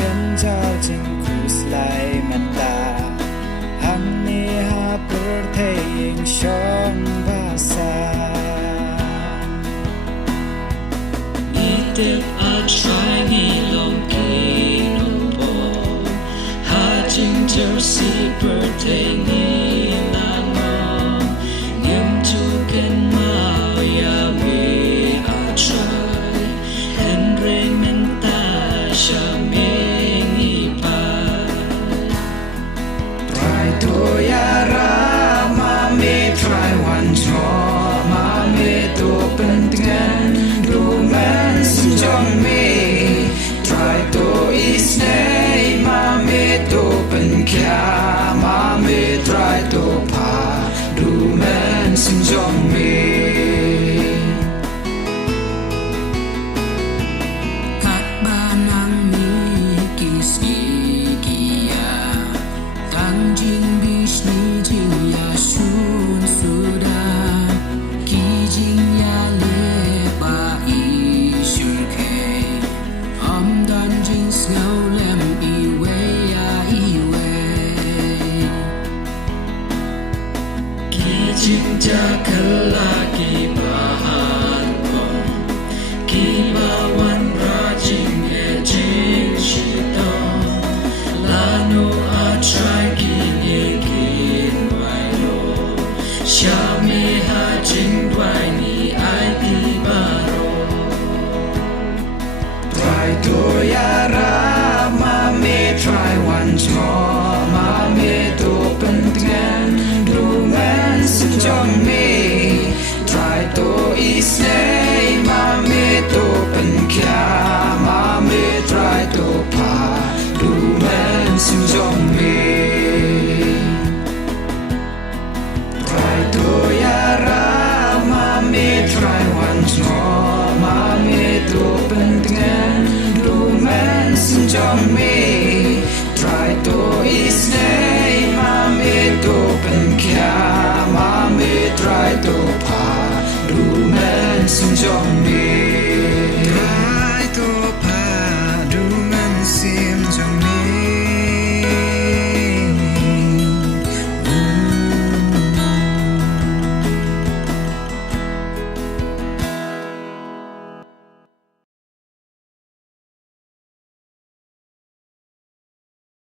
sen chao ching kus lai man ta ham ni ha per thaying shom ba sa If I try ni long ki no po ha ching jersey per thaying ni na ngom nhâm chu ken mau ya we I try and rain ta sha me ni pa try to ya ra ma me try once more ma me to pen ngan du man sin jom me try to is nay ma me to pen kya ma me try to pa du man sin jom me kat banang mi kisi kia tang jing bish ni jing ya sun sudan ki jing ya le ba I shur ke om dan jing snow lem I we ya I we ki jing ja kala ki ba han kon ki ba wan ra jing e jing shi to la no a try ki ye ki wai lo sha me ha jing wai ni ai ki ba ro try to ya ra ma me try once more ma me to pen ngan du man sin jom me try to is nay ma me to pen kya ma me try to pa du man sin jom me try to ya ra ma me try once more ma me to pen ngan du man sin jom me try to is nay ma me to pen kya ma me try to pa du man sin jom me